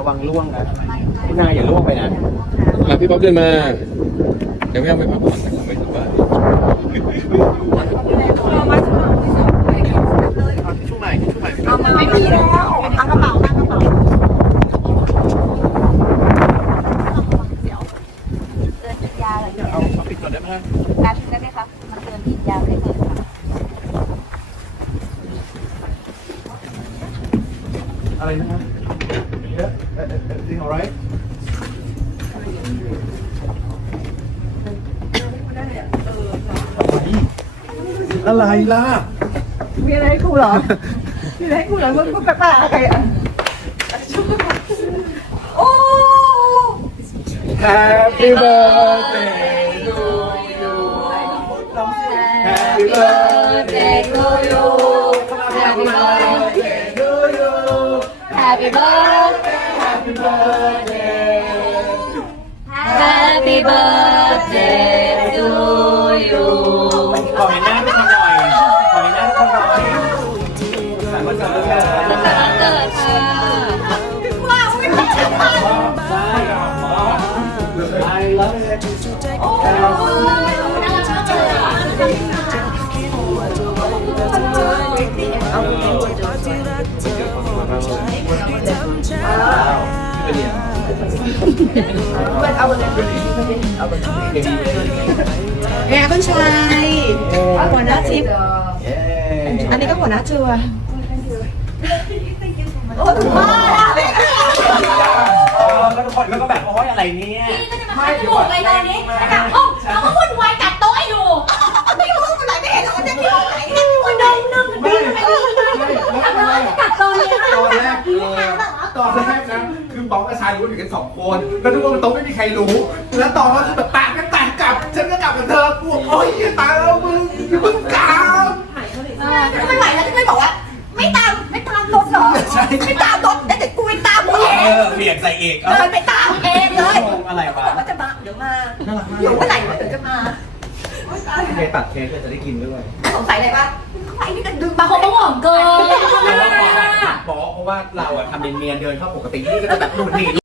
ระวังล่วงนะคุณนายอย่าล่วงไปนะมาพี่ป๊อปเดินมา เดี๋ยวไม่เอาไปพักผ่อนนะครับไม่สบายช่วงไหนช่วงไหนเอามันไม่มีแล้วตั้งกระเป๋าตั้งกระเป๋าเดี๋ยวเดินกินยาเลยเอาเอาปิดก่อนได้ไหมฮะการได้ไหมคะมันเดินกินยาไม่เปิดค่ะอะไรนะฮะ everything alright อะไรล่ะมีอะไรให้กูเหรอมีอะไรให้กูเหรอมึงกูแปลกๆอะไรอะโอ้ Happy birthday to you Happy birthday to you Happy birthday to you Happy birthday Happy birthday Happy birthday to you ขอให้หน้าไปทำหน่อย ขอให้หน้าไปทำหน่อยสามวันสามวันวันเกิดค่ะว้าวไม่ได้ฉันมาใช่ไอ love it โอ้ยน่ารักมากเลยอ่ แง่คุณชายหัวหน้าทิพย์อันนี้ก็หัวหน้าทัวร์โอ้ถูกมากเลยแล้วก็แล้วก็แบบโอ้ยอะไรเนี่ยไม่ถูกเลยตอนนี้นะคะห้องเขาก็วุ่นวายจัด รู้อยู่กันสองคนแล้วทุกคนบนโต๊ะไม่มีใครรู้ แล้วตอนว่าคือแบบต่างกันต่างกลับ ฉันก็กลับกับเธอกูบอกโอ๊ยตายแล้วมึงอย่าเพิ่งกลับไม่ไหวแล้วที่ไม่บอกว่า ไม่ตามไม่ตามรถเหรอไม่ตามรถแต่เดี๋ยวกูไปตามมึงเอเองอเปลี่ยนใส่เอกเอเดิอนไปตามเองเลยอะไรวะบอกว่าจะมาเดี๋ยวมาเดี๋ยวเมื่อไหร่เดี๋ยวจะมาเคตัดเค้กจะได้กินด้วยสงสัยอะไรปะไอ้นี่ก็ดึงมาเขาต้องหอมเกิน บอกเพราะว่าเราอะทำเนียนๆเดินเข้าปกตินี่ก็จะแบบหนุนหนี